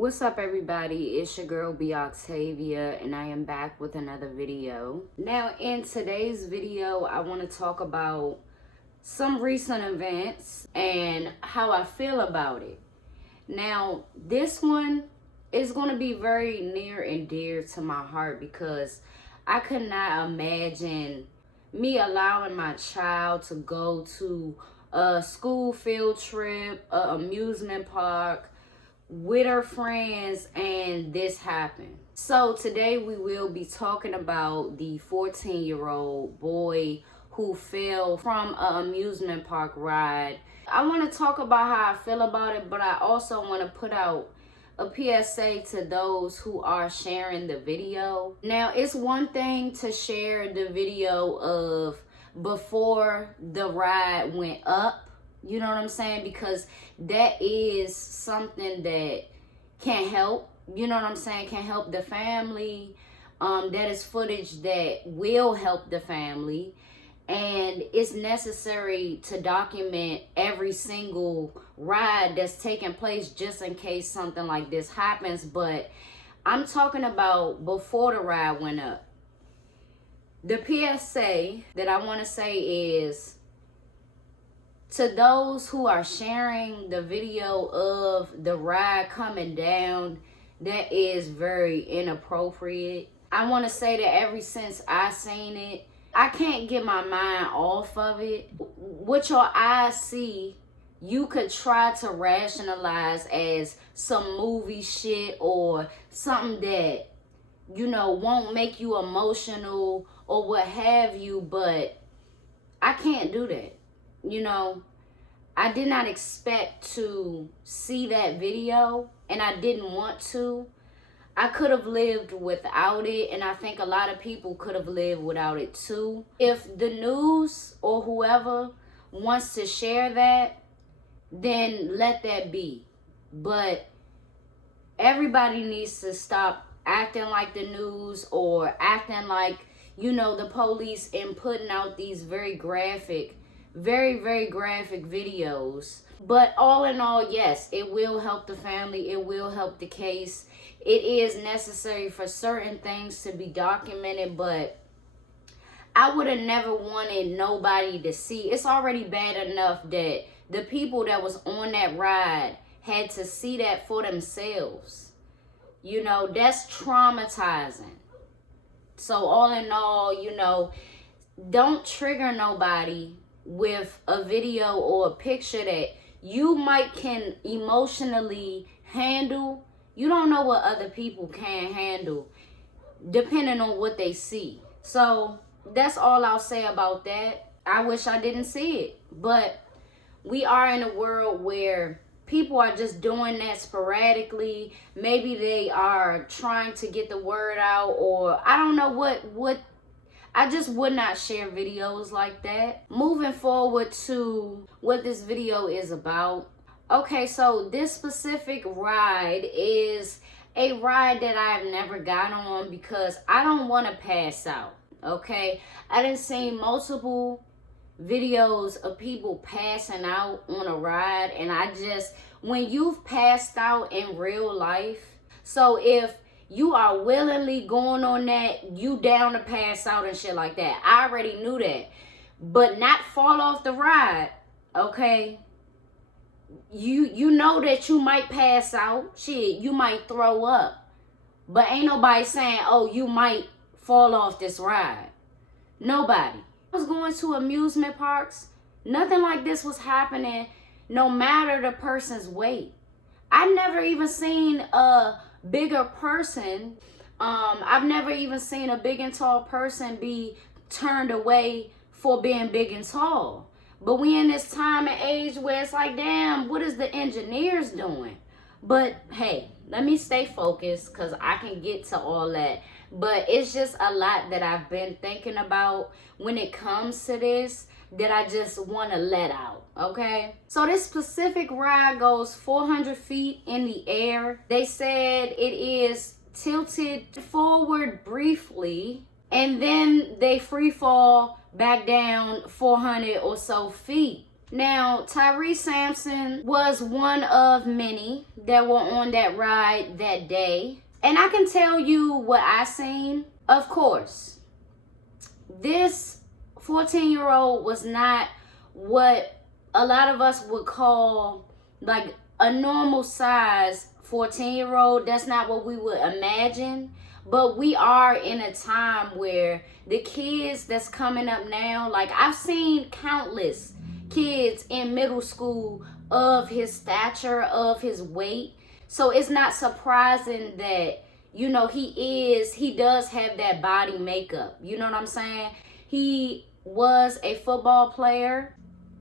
What's up, everybody? It's your girl B Octavia, and I am back with another video. Now, in today's video, I want to talk about some recent events and how I feel about it. Now, this one is going to be very near and dear to my heart because I could not imagine me allowing my child to go to a school field trip, an amusement park, with her friends, and this happened. So today we will be talking about the 14-year-old boy who fell from an amusement park ride. I want to talk about how I feel about it, but I also want to put out a PSA to those who are sharing the video. Now, it's one thing to share the video of before the ride went up. You know what I'm saying? Because that is something that can help. You know what I'm saying? Can help the family. That is footage that will help the family. And it's necessary to document every single ride that's taking place just in case something like this happens. But I'm talking about before the ride went up. The PSA that I want to say is, to those who are sharing the video of the ride coming down, that is very inappropriate. I want to say that ever since I seen it, I can't get my mind off of it. What your eyes see, you could try to rationalize as some movie shit or something that, you know, won't make you emotional or what have you, but I can't do that. You know, I did not expect to see that video, and I didn't want to. I could have lived without it, and I think a lot of people could have lived without it too. If the news or whoever wants to share that, then let that be. But everybody needs to stop acting like the news or acting like, you know, the police and putting out these very graphic videos. But all in all, yes, it will help the family. It will help the case. It is necessary for certain things to be documented, but I would have never wanted nobody to see. It's already bad enough that the people that was on that ride had to see that for themselves. You know, that's traumatizing. So all in all, you know, don't trigger nobody with a video or a picture that you might can emotionally handle. You don't know what other people can handle depending on what they see. So that's all I'll say about that. I wish I didn't see it, but we are in a world where people are just doing that sporadically. Maybe they are trying to get the word out, or I don't know what I just would not share videos like that. Moving forward to what this video is about. Okay, so this specific ride is a ride that I've never got on because I don't want to pass out, okay? I done seen multiple videos of people passing out on a ride, and when you've passed out in real life, so if you are willingly going on that, you down to pass out and shit like that. I already knew that. But not fall off the ride, okay? You know that you might pass out. Shit, you might throw up. But ain't nobody saying, oh, you might fall off this ride. Nobody. I was going to amusement parks. Nothing like this was happening no matter the person's weight. I never even seen a bigger person. I've never even seen a big and tall person be turned away for being big and tall. But we in this time and age where it's like, damn, what is the engineers doing? But hey, let me stay focused because I can get to all that. But it's just a lot that I've been thinking about when it comes to this that I just want to let out, okay? So this specific ride goes 400 feet in the air. They said it is tilted forward briefly, and then they free fall back down 400 or so feet. Now, Tyre Sampson was one of many that were on that ride that day. And I can tell you what I seen. Of course, this 14-year-old was not what a lot of us would call like a normal size 14-year-old. That's not what we would imagine. But we are in a time where the kids that's coming up now, like I've seen countless kids in middle school of his stature, of his weight. So it's not surprising that, you know, he does have that body makeup. You know what I'm saying? He was a football player,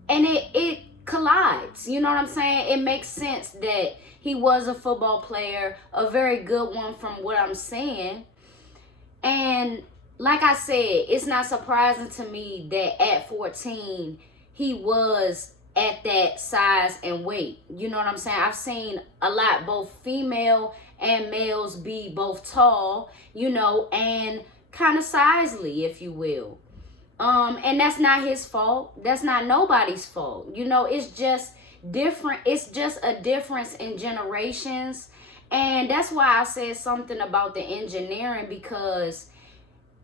and it collides. You know what I'm saying? It makes sense that he was a football player, a very good one from what I'm saying. And like I said, it's not surprising to me that at 14, he was at that size and weight. You know what I'm saying? I've seen a lot, both female and males be both tall, you know, and kind of sizely, if you will. And that's not his fault. That's not nobody's fault. You know, it's just different. It's just a difference in generations. And that's why I said something about the engineering, because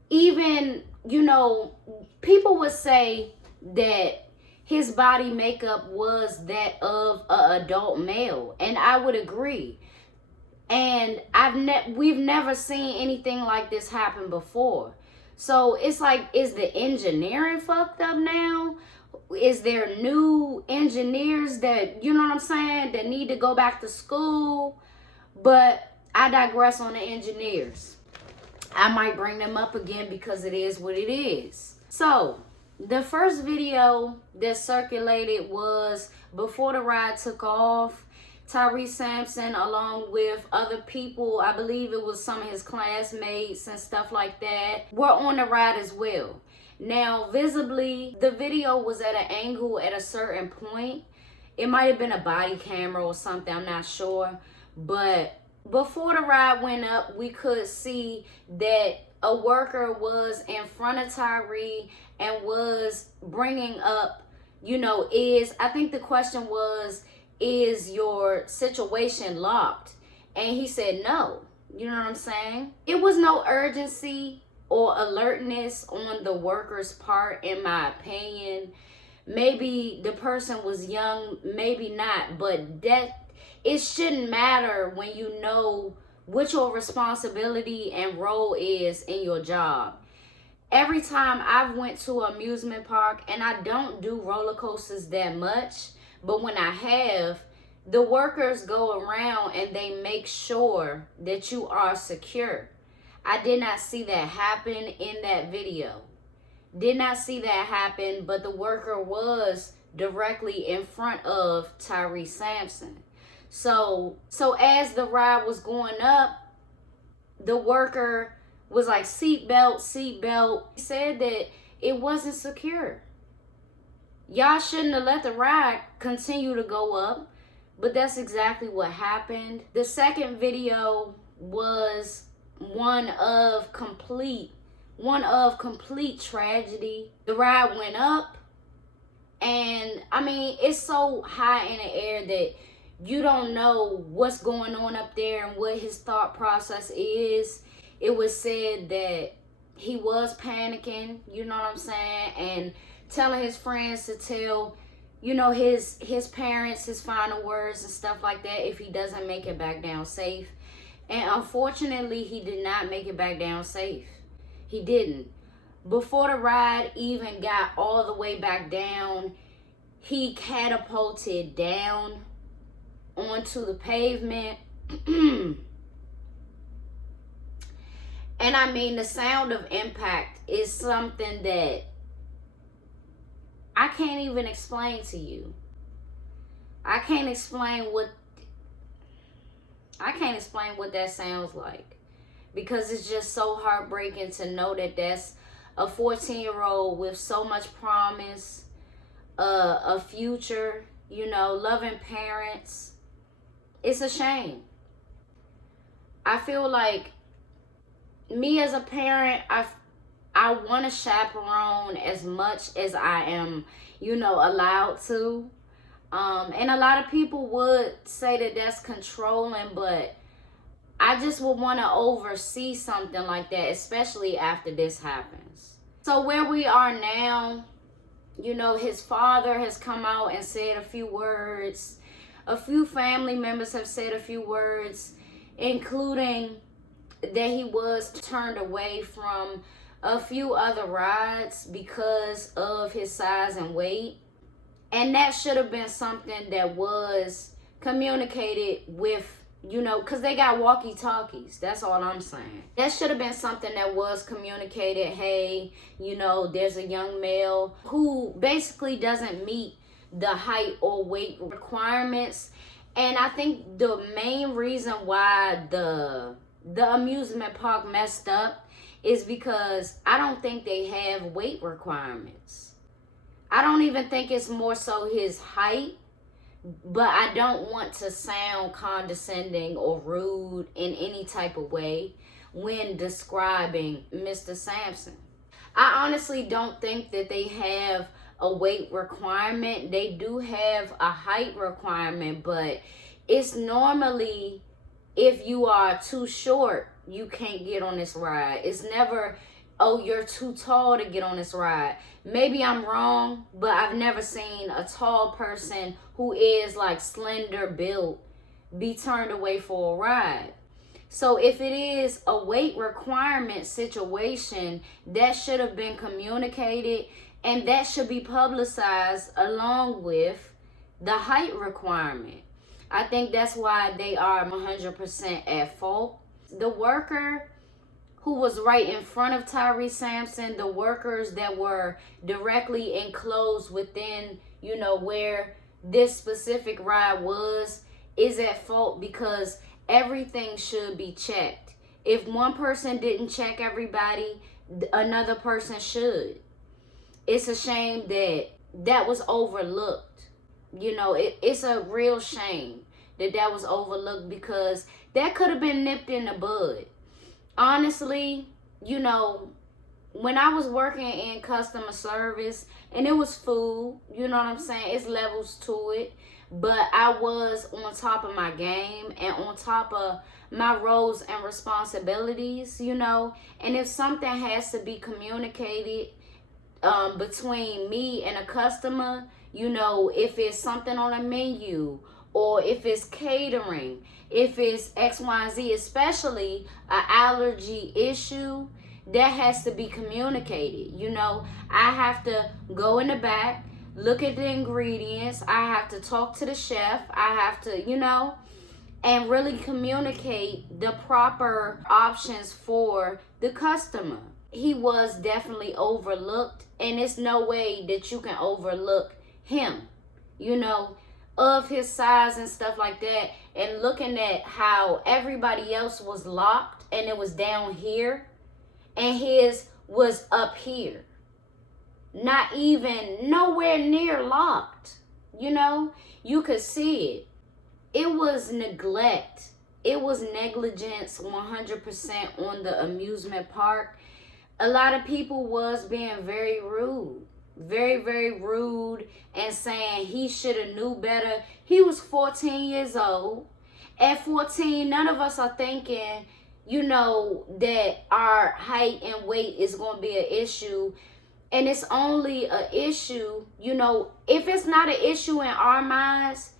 even, you know, people would say that his body makeup was that of an adult male, and I would agree. And we've never seen anything like this happen before. So it's like, is the engineering fucked up now? Is there new engineers that, you know what I'm saying, that need to go back to school? But I digress on the engineers. I might bring them up again because it is what it is. So the first video that circulated was before the ride took off. Tyre Sampson, along with other people, I believe it was some of his classmates and stuff like that, were on the ride as well. Now, visibly, the video was at an angle at a certain point. It might have been a body camera or something, I'm not sure. But before the ride went up, we could see that a worker was in front of Tyre and was bringing up, you know, I think the question was, is your situation locked? And he said no. You know what I'm saying? It was no urgency or alertness on the worker's part, in my opinion. Maybe the person was young, maybe not, but that it shouldn't matter when you know what your responsibility and role is in your job. Every time I've went to an amusement park, and I don't do roller coasters that much, but when I have, the workers go around and they make sure that you are secure. I did not see that happen in that video. Did not see that happen, but the worker was directly in front of Tyre Sampson. So as the ride was going up, the worker was like, seatbelt, seatbelt. He said that it wasn't secure. Y'all shouldn't have let the ride continue to go up, but that's exactly what happened. The second video was one of complete tragedy. The ride went up, and I mean, it's so high in the air that you don't know what's going on up there and what his thought process is. It was said that he was panicking, you know what I'm saying, and telling his friends to tell, you know, his parents his final words and stuff like that if he doesn't make it back down safe. And unfortunately, he did not make it back down safe. He didn't. Before the ride even got all the way back down, he catapulted down onto the pavement. And I mean, the sound of impact is something that I can't even explain to you. I can't explain what that sounds like, because it's just so heartbreaking to know that that's a 14-year-old with so much promise, a future, you know, loving parents. It's a shame. I feel like me as a parent, I want to chaperone as much as I am, allowed to. And a lot of people would say that that's controlling, but I just would want to oversee something like that, especially after this happens. So where we are now, his father has come out and said a few words. A few family members have said a few words, including that he was turned away from a few other rides because of his size and weight. And that should have been something that was communicated with, because they got walkie-talkies. That's all I'm saying. That should have been something that was communicated. Hey, there's a young male who basically doesn't meet the height or weight requirements. And I think the main reason why the amusement park messed up is because I don't think they have weight requirements. I don't even think it's more so his height, but I don't want to sound condescending or rude in any type of way when describing Mr. Sampson. I honestly don't think that they have a weight requirement. They do have a height requirement, but it's normally if you are too short, you can't get on this ride. It's never, oh, you're too tall to get on this ride. Maybe I'm wrong, but I've never seen a tall person who is like slender built be turned away for a ride. So if it is a weight requirement situation, that should have been communicated, and that should be publicized along with the height requirement. I think that's why they are 100% at fault. The worker who was right in front of Tyre Sampson, the workers that were directly enclosed within, where this specific ride was, is at fault because everything should be checked. If one person didn't check everybody, another person should. It's a shame that that was overlooked. It's a real shame that that was overlooked because that could have been nipped in the bud. Honestly, when I was working in customer service and it was food, you know what I'm saying? It's levels to it. But I was on top of my game and on top of my roles and responsibilities, And if something has to be communicated between me and a customer, if it's something on a menu or if it's catering, if it's X, Y, and Z, especially an allergy issue, that has to be communicated. I have to go in the back, look at the ingredients. I have to talk to the chef. I have to, and really communicate the proper options for the customer. He was definitely overlooked, and it's no way that you can overlook him, of his size and stuff like that. And looking at how everybody else was locked and it was down here and his was up here, not even nowhere near locked. You could see it. It was neglect. It was negligence 100% on the amusement park. A lot of people was being very rude. Very, very rude and saying he should have knew better. He was 14 years old. At 14, none of us are thinking, that our height and weight is going to be an issue. And it's only an issue, if it's not an issue in our minds,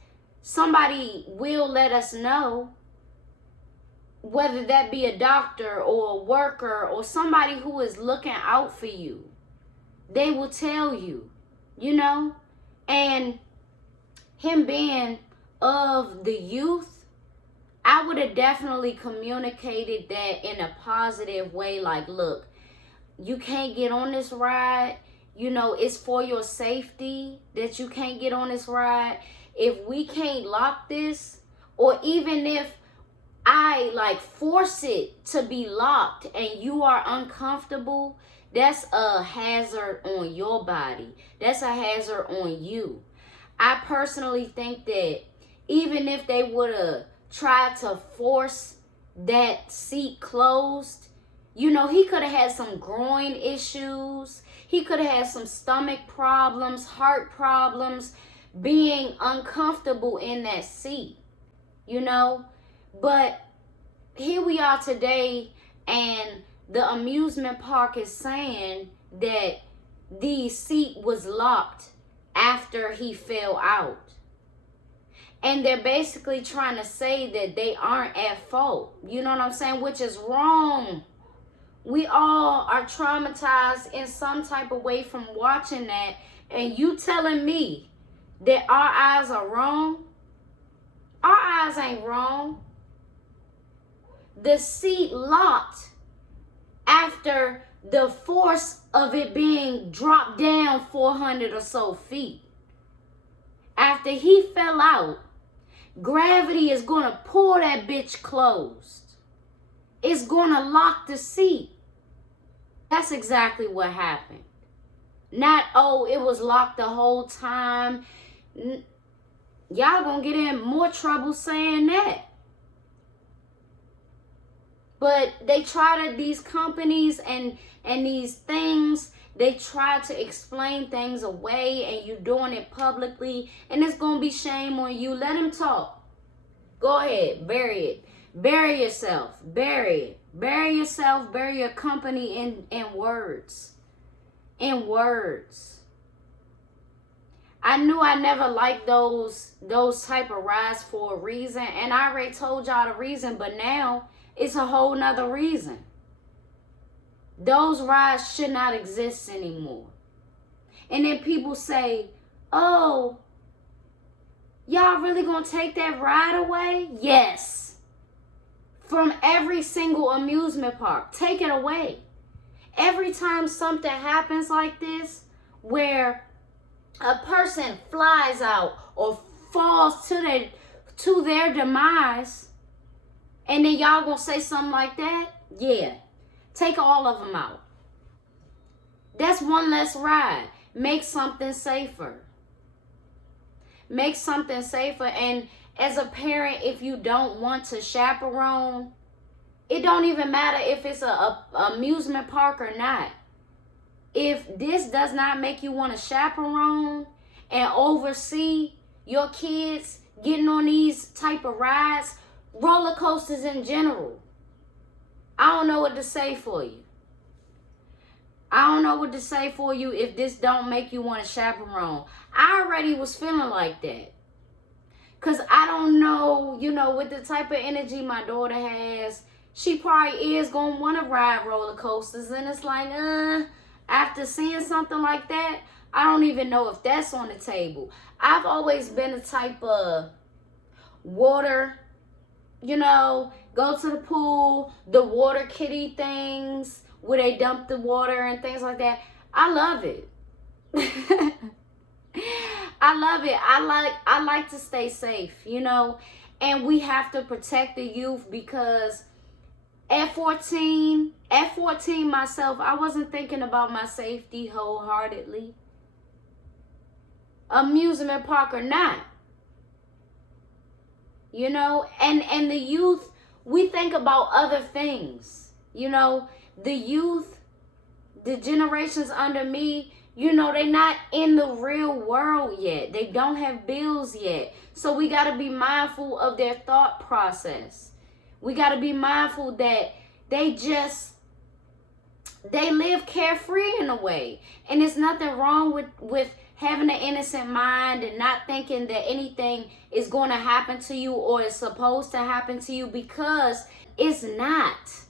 somebody will let us know, whether that be a doctor or a worker or somebody who is looking out for you. They will tell you, and him being of the youth, I would have definitely communicated that in a positive way. Like, look, you can't get on this ride. It's for your safety that you can't get on this ride. If we can't lock this, or even if I force it to be locked and you are uncomfortable, that's a hazard on your body. That's a hazard on you. I personally think that even if they would have tried to force that seat closed, You know, he could have had some groin issues. He could have had some stomach problems, heart problems, being uncomfortable in that seat, you know. But here we are today, and the amusement park is saying that the seat was locked after he fell out. And they're basically trying to say that they aren't at fault. You know what I'm saying? Which is wrong. We all are traumatized in some type of way from watching that. And you telling me that our eyes are wrong? Our eyes ain't wrong. The seat locked after the force of it being dropped down 400 or so feet. After he fell out, gravity is going to pull that bitch closed. It's going to lock the seat. That's exactly what happened. Not, oh, it was locked the whole time. Y'all going to get in more trouble saying that. But they try to, these companies and these things, they try to explain things away, and you doing it publicly, and it's going to be shame on you. Let him talk. Go ahead, bury it. Bury yourself. Bury it. Bury yourself. Bury your company in words. In words. I knew I never liked those type of rides for a reason, and I already told y'all the reason, but now it's a whole nother reason. Those rides should not exist anymore. And then people say, oh, y'all really gonna take that ride away? Yes. From every single amusement park. Take it away. Every time something happens like this, where a person flies out or falls to their demise, and then y'all gonna say something like that? Yeah. Take all of them out. That's one less ride. Make something safer. Make something safer. And as a parent, if you don't want to chaperone, it don't even matter if it's a amusement park or not. If this does not make you want to chaperone and oversee your kids getting on these type of rides, roller coasters in general, I don't know what to say for you. I don't know what to say for you if this don't make you want to chaperone. I already was feeling like that. Because I don't know, you know, with the type of energy my daughter has, she probably is going to want to ride roller coasters. And it's like, after seeing something like that, I don't even know if that's on the table. I've always been a type of water, you know, go to the pool, the water kitty things where they dump the water and things like that. I love it. I love it. I like to stay safe, you know, and we have to protect the youth, because at 14 myself, I wasn't thinking about my safety wholeheartedly. Amusement park or not. You know, and the youth, we think about other things. You know, the youth, the generations under me, you know, they're not in the real world yet. They don't have bills yet. So we got to be mindful of their thought process. We got to be mindful that they live carefree in a way. And there's nothing wrong with having an innocent mind and not thinking that anything is going to happen to you or is supposed to happen to you, because it's not.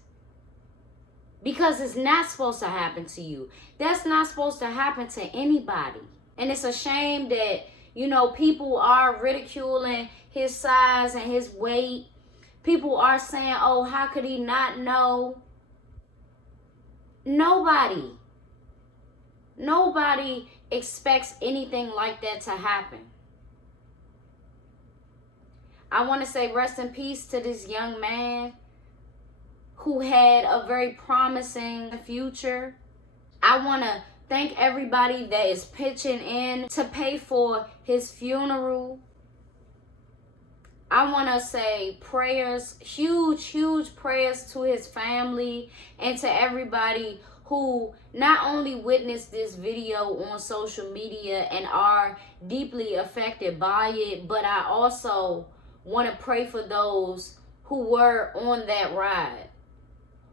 Because it's not supposed to happen to you. That's not supposed to happen to anybody. And it's a shame that, you know, people are ridiculing his size and his weight. People are saying, oh, how could he not know? Nobody expects anything like that to happen. I want to say rest in peace to this young man who had a very promising future. I want to thank everybody that is pitching in to pay for his funeral. I want to say prayers, huge prayers to his family and to everybody who not only witnessed this video on social media and are deeply affected by it, but I also want to pray for those who were on that ride,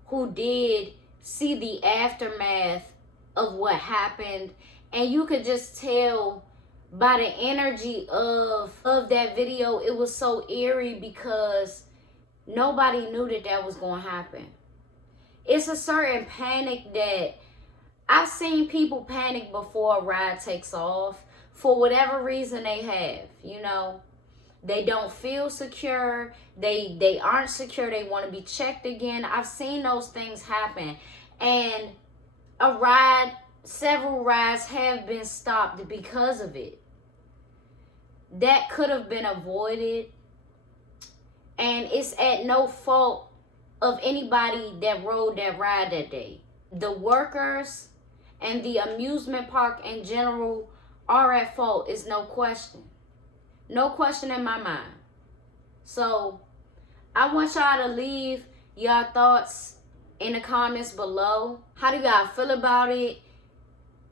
who did see the aftermath of what happened. And you could just tell by the energy of that video, it was so eerie because nobody knew that was going to happen. It's a certain panic that I've seen people panic before a ride takes off for whatever reason they have, you know. They don't feel secure. They aren't secure. They want to be checked again. I've seen those things happen. And several rides have been stopped because of it. That could have been avoided. And it's at no fault of anybody that rode that ride that day. The workers and the amusement park in general are at fault. It's no question. No question in my mind. So I want y'all to leave your thoughts in the comments below. How do y'all feel about it?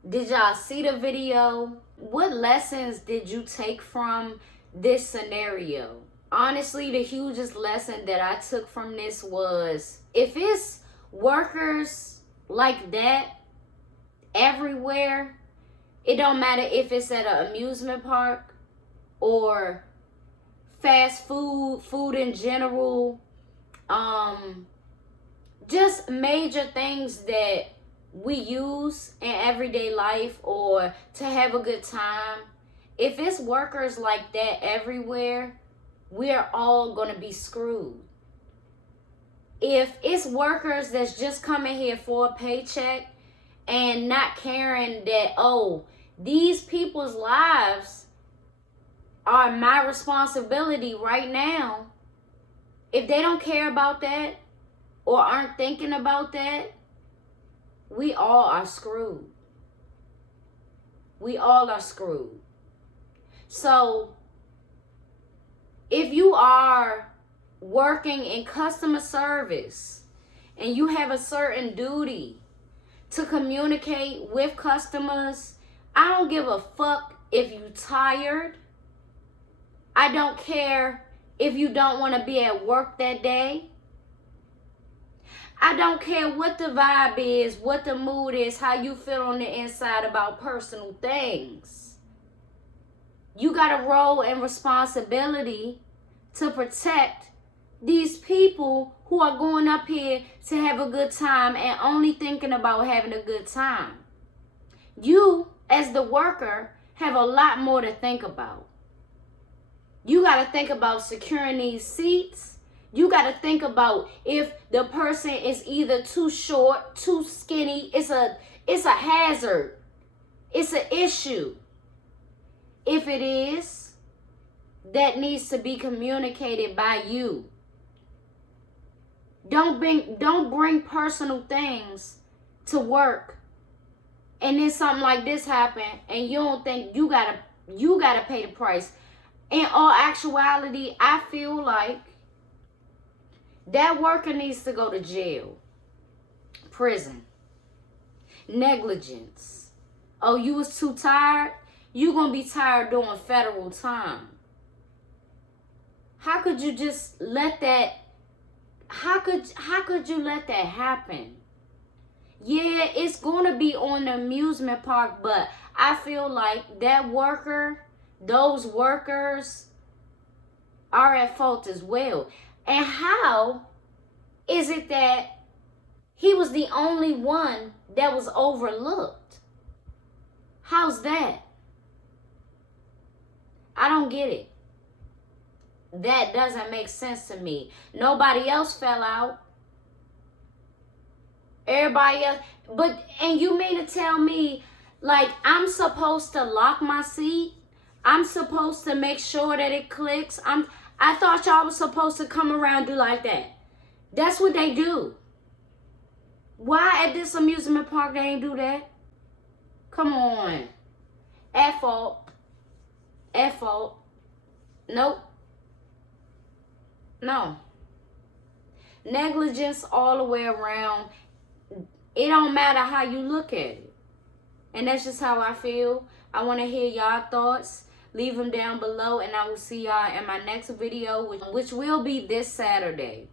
Did y'all see the video? What lessons did you take from this scenario? Honestly, the hugest lesson that I took from this was, if it's workers like that everywhere, it don't matter if it's at an amusement park or fast food in general, just major things that we use in everyday life or to have a good time. If it's workers like that everywhere, we're all gonna be screwed. If it's workers that's just coming here for a paycheck and not caring that, oh, these people's lives are my responsibility right now. If they don't care about that or aren't thinking about that, we all are screwed. We all are screwed. So if you are working in customer service and you have a certain duty to communicate with customers, I don't give a fuck if you're tired. I don't care if you don't want to be at work that day. I don't care what the vibe is, what the mood is, how you feel on the inside about personal things. You got a role and responsibility to protect these people who are going up here to have a good time and only thinking about having a good time. You, as the worker, have a lot more to think about. You got to think about securing these seats. You got to think about if the person is either too short, too skinny. It's a hazard. It's an issue. If it is, that needs to be communicated by you. Don't bring personal things to work, and then something like this happen, and you don't think you gotta pay the price. In all actuality, I feel like that worker needs to go to jail, prison, negligence. Oh, you was too tired? You gonna be tired doing federal time. How could you just let that? How could you let that happen? Yeah, it's gonna be on the amusement park, but I feel like that worker, those workers are at fault as well. And how is it that he was the only one that was overlooked? How's that? I don't get it. That doesn't make sense to me. Nobody else fell out. Everybody else. And you mean to tell me, like, I'm supposed to lock my seat? I'm supposed to make sure that it clicks? I thought y'all was supposed to come around and do like that. That's what they do. Why at this amusement park they ain't do that? Come on. At fault. Nope. No. Negligence all the way around. It don't matter how you look at it. And that's just how I feel. I want to hear y'all thoughts. Leave them down below, and I will see y'all in my next video, which will be this Saturday.